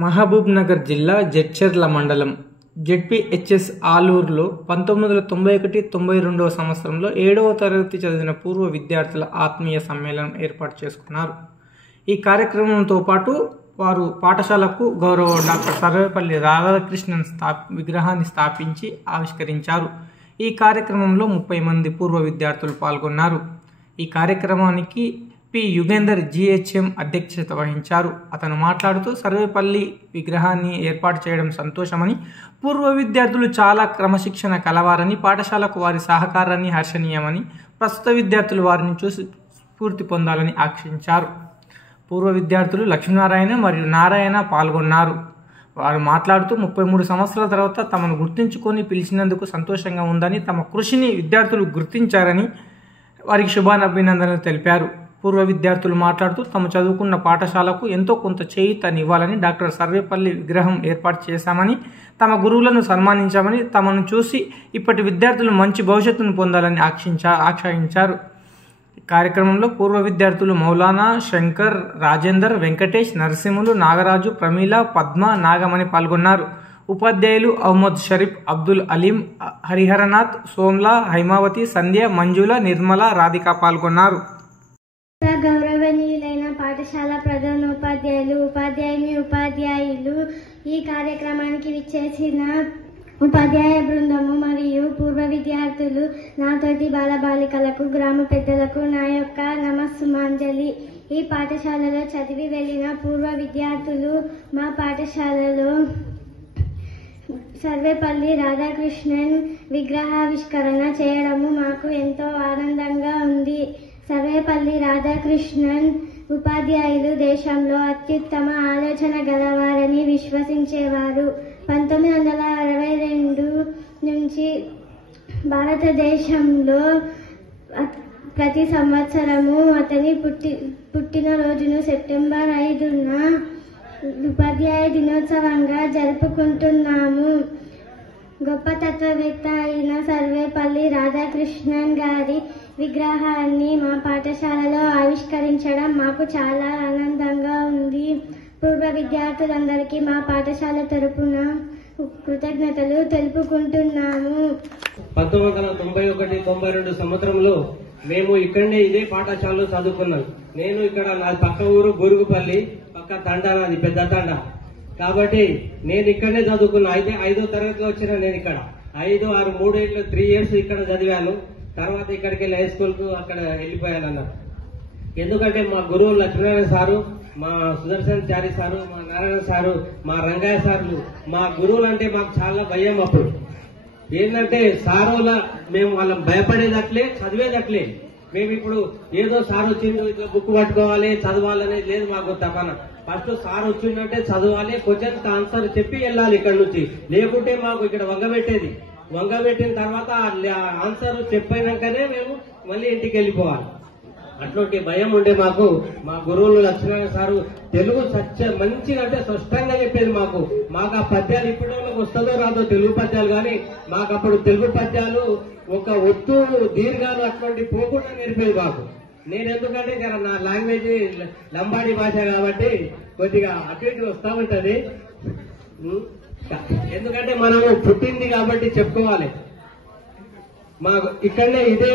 మహబూబ్ నగర్ జిల్లా జడ్చర్ల మండలం జెడ్పీహెచ్ఎస్ ఆలూరులో 1991-92 సంవత్సరంలో 7వ తరగతి చదివిన పూర్వ విద్యార్థుల ఆత్మీయ సమ్మేళనం ఏర్పాటు చేసుకున్నారు. ఈ కార్యక్రమంతో పాటు వారు పాఠశాలకు గౌరవ డాక్టర్ సర్వేపల్లి రాధాకృష్ణన్ విగ్రహాన్ని స్థాపించి ఆవిష్కరించారు. ఈ కార్యక్రమంలో 30 మంది పూర్వ విద్యార్థులు పాల్గొన్నారు. ఈ కార్యక్రమానికి పి యుగేందర్ జిహెచ్ఎం అధ్యక్షత వహించారు. అతను మాట్లాడుతూ సర్వేపల్లి విగ్రహాన్ని ఏర్పాటు చేయడం సంతోషమని, పూర్వ విద్యార్థులు చాలా క్రమశిక్షణ కలవారని, పాఠశాలకు వారి సహకారాన్ని హర్షణీయమని, ప్రస్తుత విద్యార్థులు వారిని చూసి స్ఫూర్తి పొందాలని ఆకాంక్షించారు. పూర్వ విద్యార్థులు లక్ష్మీనారాయణ మరియు నారాయణ పాల్గొన్నారు. వారు మాట్లాడుతూ 33 సంవత్సరాల తర్వాత తమను గుర్తించుకొని పిలిచినందుకు సంతోషంగా ఉందని, తమ కృషిని విద్యార్థులు గుర్తించారని వారికి శుభాభినందనలు తెలిపారు. పూర్వ విద్యార్థులు మాట్లాడుతూ తాము చదువుకున్న పాఠశాలకు ఎంతో కొంత చేయూతనివ్వాలని, డాక్టర్ సర్వేపల్లి విగ్రహం ఏర్పాటు చేశామని, తమ గురువులను సన్మానించామని, తమను చూసి ఇప్పటి విద్యార్థులు మంచి భవిష్యత్తును పొందాలని ఆకాంక్షించారు. కార్యక్రమంలో పూర్వ విద్యార్థులు మౌలానా, శంకర్, రాజేందర్, వెంకటేష్, నరసింహులు, నాగరాజు, ప్రమీల, పద్మ, నాగమణి పాల్గొన్నారు. ఉపాధ్యాయులు అహ్మద్ షరీఫ్, అబ్దుల్ అలీం, హరిహరనాథ్, సోమ్లా, హైమావతి, సంధ్య, మంజుల, నిర్మల, రాధిక పాల్గొన్నారు. గౌరవనీయులైన పాఠశాల ప్రధానోపాధ్యాయులు, ఉపాధ్యాయులు, ఈ కార్యక్రమానికి విచ్చేసిన ఉపాధ్యాయ బృందము మరియు పూర్వ విద్యార్థులు, నాతోటి బాలబాలికలకు, గ్రామ పెద్దలకు నా యొక్క నమస్సుమాంజలి. ఈ పాఠశాలలో చదివి వెళ్ళిన పూర్వ విద్యార్థులు మా పాఠశాలలో సర్వేపల్లి రాధాకృష్ణన్ విగ్రహావిష్కరణ చేయడము మాకు ఎంతో ఆనందంగా ఉంది. సర్వేపల్లి రాధాకృష్ణన్ ఉపాధ్యాయులు దేశంలో అత్యుత్తమ ఆలోచన గలవారని విశ్వసించేవారు. 1962 నుంచి భారతదేశంలో ప్రతి సంవత్సరము అతని పుట్టినరోజును సెప్టెంబర్ 5న ఉపాధ్యాయ దినోత్సవంగా జరుపుకుంటున్నాము. గొప్ప తత్వవేత్త అయిన సర్వేపల్లి రాధాకృష్ణన్ గారి విగ్రహాన్ని మా పాఠశాలలో ఆవిష్కరించడం మాకు చాలా ఆనందంగా ఉంది. పూర్వ విద్యార్థులందరికీ మా పాఠశాల తరపున కృతజ్ఞతలు తెలుపుకుంటున్నాము. 1991-92 సంవత్సరంలో మేము ఇక్కడనే ఇదే పాఠశాలలో చదువుకున్నాం. నేను ఇక్కడ నా పక్క ఊరు బురుగుపల్లి, పక్క తండ, నాది పెద్ద తండ. కాబట్టి నేను ఇక్కడనే చదువుకున్నా. అయితే 5వ తరగతిలో వచ్చిన నేను ఇక్కడ 5, 6, 3 years ఇక్కడ చదివాను. తర్వాత ఇక్కడికి వెళ్ళి హై స్కూల్ కు అక్కడ వెళ్ళిపోయాను అన్నారు. ఎందుకంటే మా గురువు లక్ష్మీనారాయణ సారు, మా సుదర్శన్ చారి సారు, మా నారాయణ సారు, మా రంగయ్య సార్లు మా గురువులు అంటే మాకు చాలా భయం. అప్పుడు ఏంటంటే సారోల మేము వాళ్ళని భయపడేదట్లే, చదివేదట్లే. మేము ఇప్పుడు ఏదో సార్ వచ్చిండు ఇట్లా బుక్ పట్టుకోవాలి చదవాలనేది లేదు మాకు తపన. ఫస్ట్ సార్ వచ్చిందంటే చదవాలి, క్వశ్చన్ ఆన్సర్ చెప్పి వెళ్ళాలి ఇక్కడ నుంచి. లేకుంటే మాకు ఇక్కడ వంగబెట్టిన తర్వాత ఆన్సర్ చెప్పినాకనే మేము మళ్ళీ ఇంటికి వెళ్ళిపోవాలి. అట్లాంటి భయం ఉండే మాకు. మా గురువులు లక్ష్మీనారాయణ సారు తెలుగు మంచిగా అంటే స్పష్టంగా చెప్పేది మాకు. ఆ పద్యాలు ఇప్పుడు వస్తుందో రాదో తెలుగు పద్యాలు, కానీ మాకు అప్పుడు తెలుగు పద్యాలు ఒక ఒత్తు, దీర్ఘాలు అటువంటి పోకుండా నేర్పేది మాకు. నేను ఎందుకంటే నా లాంగ్వేజ్ లంబాడి భాష కాబట్టి కొద్దిగా అటు ఇటు వస్తూ ఉంటది. ఎందుకంటే మనము పుట్టింది కాబట్టి చెప్పుకోవాలి. మా ఇక్కడనే ఇదే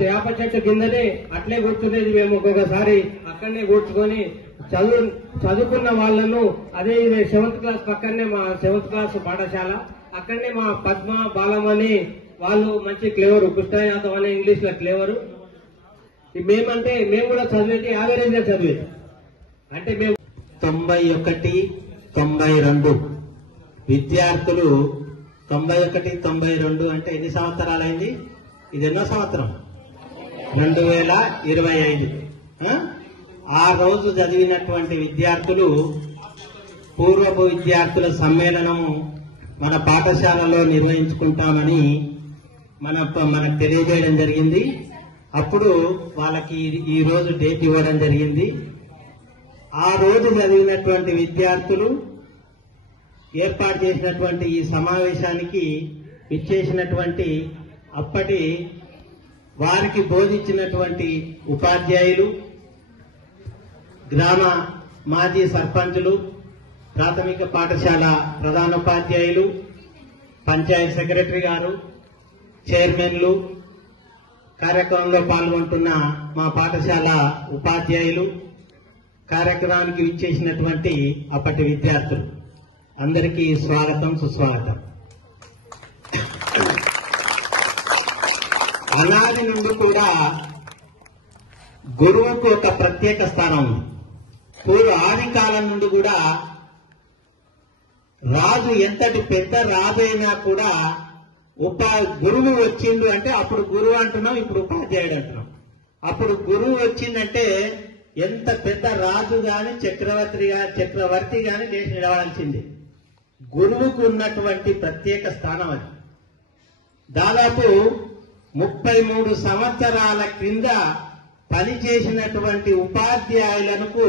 చేప చెట్టు కిందనే అట్లే కూర్చునేది. మేము ఒక్కొక్కసారి అక్కడనే కూర్చుకొని చదువుకున్న వాళ్ళను అదే 7th క్లాస్ పక్కనే మా 7th క్లాస్ పాఠశాల, అక్కడనే మా పద్మ, బాలమని వాళ్ళు మంచి క్లేవరు, కృష్ణ యాదవ్ అనే ఇంగ్లీష్ లో క్లేవరు. మేము కూడా చదివేది యావరేజ్ గా చదివేది. అంటే మేము 91, 92 విద్యార్థులు 91, 92 అంటే ఎన్ని సంవత్సరాలైంది? ఇది ఎన్నో సంవత్సరం? 2025. ఆ రోజు చదివినటువంటి విద్యార్థులు పూర్వపు విద్యార్థుల సమ్మేళనము మన పాఠశాలలో నిర్వహించుకుంటామని మనకు తెలియజేయడం జరిగింది. అప్పుడు వాళ్ళకి ఈ రోజు డేట్ ఇవ్వడం జరిగింది. ఆ రోజు చదివినటువంటి విద్యార్థులు ఏర్పాటు చేసినటువంటి ఈ సమావేశానికి విచ్చేసినటువంటి అప్పటి వారికి బోధించినటువంటి ఉపాధ్యాయులు, గ్రామ మాజీ సర్పంచులు, ప్రాథమిక పాఠశాల ప్రధానోపాధ్యాయులు, పంచాయత్ సెక్రటరీ గారు, చైర్మన్లు, కార్యక్రమంలో పాల్గొంటున్న మా పాఠశాల ఉపాధ్యాయులు, కార్యక్రమానికి విచ్చేసినటువంటి అప్పటి విద్యార్థులు అందరికీ స్వాగతం, సుస్వాగతం. అనాది నుండి కూడా గురువుకు ఒక ప్రత్యేక స్థానం ఉంది. పూర్వ ఆది కాలం నుండి కూడా రాజు ఎంతటి పెద్ద రాజు అయినా కూడా గురువు వచ్చిండు అంటే అప్పుడు గురువు అంటున్నాం, ఇప్పుడు ఉపాధ్యాయుడు అంటున్నాం. అప్పుడు గురువు వచ్చిందంటే ఎంత పెద్ద రాజు గాని చక్రవర్తి గాని లేచి నిలవాల్సింది. గురువుకు ఉన్నటువంటి ప్రత్యేక స్థానం అది. దాదాపు 33 సంవత్సరాల క్రింద పనిచేసినటువంటి ఉపాధ్యాయులకు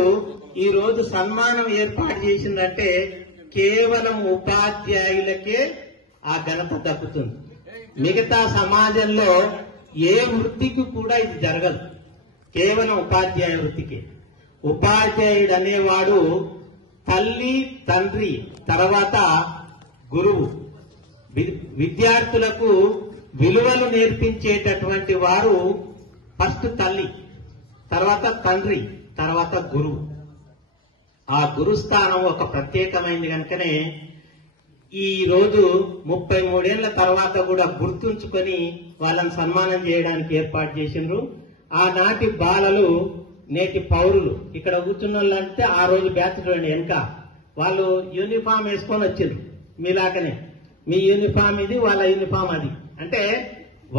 ఈ రోజు సన్మానం ఏర్పాటు చేసిందంటే కేవలం ఉపాధ్యాయులకే ఆ ఘనత దక్కుతుంది. మిగతా సమాజంలో ఏ వృత్తికి కూడా ఇది జరగదు, కేవలం ఉపాధ్యాయ వృత్తికి. ఉపాధ్యాయుడు అనేవాడు తల్లి, తండ్రి, తర్వాత గురువు. విద్యార్థులకు విలువలు నేర్పించేటటువంటి వారు ఫస్ట్ తల్లి, తర్వాత తండ్రి, తర్వాత గురువు. ఆ గురుస్థానం ఒక ప్రత్యేకమైంది కనుకనే ఈ రోజు 33 ఏళ్ల తర్వాత కూడా గుర్తుంచుకొని వాళ్ళని సన్మానం చేయడానికి ఏర్పాటు చేసిండ్రు. ఆనాటి బాలలు నేటి పౌరులు. ఇక్కడ కూర్చున్న వాళ్ళంటే ఆ రోజు బ్యాచ్ చూడండి, వెనక వాళ్ళు యూనిఫామ్ వేసుకొని వచ్చిండ్రు. మీలాకనే మీ యూనిఫామ్ ఇది, వాళ్ళ యూనిఫామ్ అది. అంటే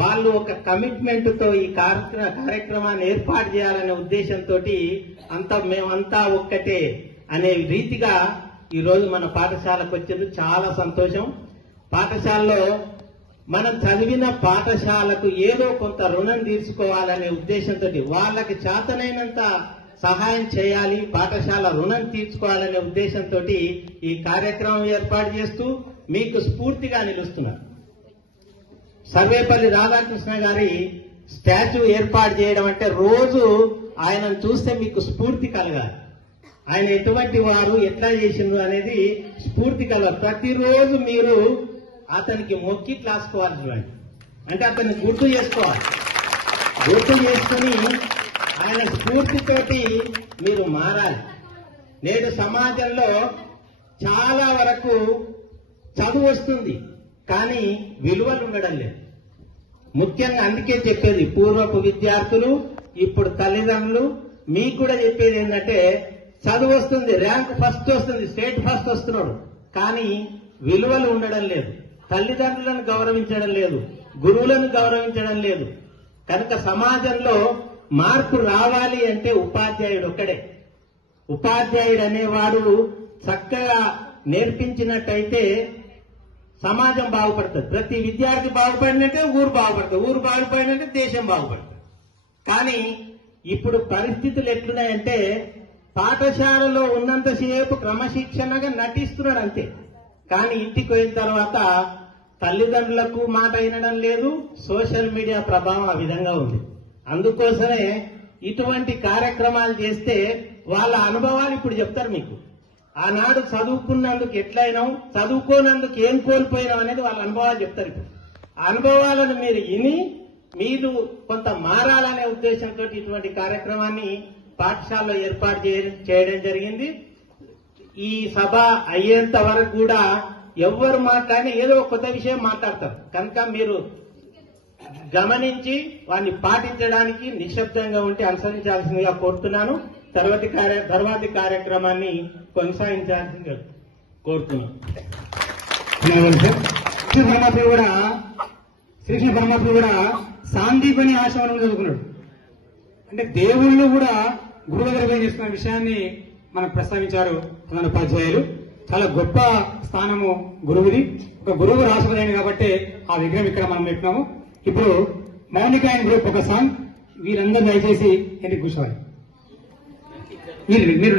వాళ్ళు ఒక కమిట్మెంట్ తో ఈ కార్యక్రమాన్ని ఏర్పాటు చేయాలనే ఉద్దేశంతో మేమంతా ఒక్కటే అనే రీతిగా ఈ రోజు మన పాఠశాలకు వచ్చేది చాలా సంతోషం. పాఠశాలలో మనం చదివిన పాఠశాలకు ఏదో కొంత రుణం తీర్చుకోవాలనే ఉద్దేశంతో వాళ్ళకి చేతనైనంత సహాయం చేయాలి, పాఠశాల రుణం తీర్చుకోవాలనే ఉద్దేశంతో ఈ కార్యక్రమం ఏర్పాటు చేస్తూ మీకు స్ఫూర్తిగా నిలుస్తున్నారు. సర్వేపల్లి రాధాకృష్ణ గారి స్టాచ్యూ ఏర్పాటు చేయడం అంటే రోజు ఆయనను చూస్తే మీకు స్ఫూర్తి కలగాలి. ఆయన ఎటువంటి వారు, ఎట్లా చేసిండ్రు అనేది స్ఫూర్తి కలగాలి. ప్రతిరోజు మీరు అతనికి మొక్కి క్లాసుకోవాలి. చూడండి, అంటే అతన్ని గుర్తు చేసుకోవాలి. గుర్తు చేసుకుని ఆయన స్ఫూర్తితోటి మీరు మారాలి. నేడు సమాజంలో చాలా వరకు చదువు వస్తుంది కానీ విలువలు ఉండడం లేదు. ముఖ్యంగా అందుకే చెప్పేది పూర్వపు విద్యార్థులు, ఇప్పుడు తల్లిదండ్రులు మీకు కూడా చెప్పేది ఏంటంటే చదువు వస్తుంది, ర్యాంక్ ఫస్ట్ వస్తుంది, స్టేట్ ఫస్ట్ వస్తున్నాడు, కానీ విలువలు ఉండడం లేదు. తల్లిదండ్రులను గౌరవించడం లేదు, గురువులను గౌరవించడం లేదు. కనుక సమాజంలో మార్పు రావాలి అంటే ఉపాధ్యాయుడు ఒక్కడే. ఉపాధ్యాయుడు అనేవాడు చక్కగా నేర్పించినట్టయితే సమాజం బాగుపడుతుంది. ప్రతి విద్యార్థి బాగుపడినట్టే ఊరు బాగుపడుతుంది, ఊరు బాగుపడినట్టే దేశం బాగుపడుతుంది. కానీ ఇప్పుడు పరిస్థితులు ఎట్లున్నాయంటే పాఠశాలలో ఉన్నంతసేపు క్రమశిక్షణగా నటిస్తున్నాడు అంతే, కానీ ఇంటికి పోయిన తర్వాత తల్లిదండ్రులకు మాట వినడం లేదు. సోషల్ మీడియా ప్రభావం ఆ విధంగా ఉంది. అందుకోసమే ఇటువంటి కార్యక్రమాలు చేస్తే వాళ్ళ అనుభవాలు ఇప్పుడు చెప్తారు మీకు. ఆనాడు చదువుకున్నందుకు ఎట్లయినాం, చదువుకోనందుకు ఏం కోల్పోయినాం అనేది వాళ్ళ అనుభవాలు చెప్తారు. ఇప్పుడు ఆ అనుభవాలను మీరు విని మీరు కొంత మారాలనే ఉద్దేశంతో ఇటువంటి కార్యక్రమాన్ని పాఠశాలలో ఏర్పాటు చేయడం జరిగింది. ఈ సభ అయ్యేంత వరకు కూడా ఎవరు మాట్లాడినా ఏదో కొత్త విషయం మాట్లాడతారు. కనుక మీరు గమనించి వాటిని పాటించడానికి నిశ్శబ్దంగా ఉండి అనుసరించాల్సిందిగా కోరుతున్నాను. తర్వాతి కార్యక్రమాన్ని కొనసాగించాల్సిందిగా కోరుతున్నాను. శ్రీకృష్ణ పరమాత్మ కూడా సాందీపని ఆశ్రమం చదువుకున్నాడు. అంటే దేవుళ్ళు కూడా గురువు దగ్గర పోయి చేస్తున్న విషయాన్ని మనకు ప్రస్తావించారు ప్రధాన ఉపాధ్యాయులు. చాలా గొప్ప స్థానము గురువుది. ఒక గురువు రాసుకునేది కాబట్టి ఆ విగ్రహం ఇక్కడ మనం పెట్టినాము. ఇప్పుడు మౌనిక అండ్ గ్రూప్ ఒక సాంగ్, వీరందరూ దయచేసి ఎందుకు కూర్చోవాలి. మీరు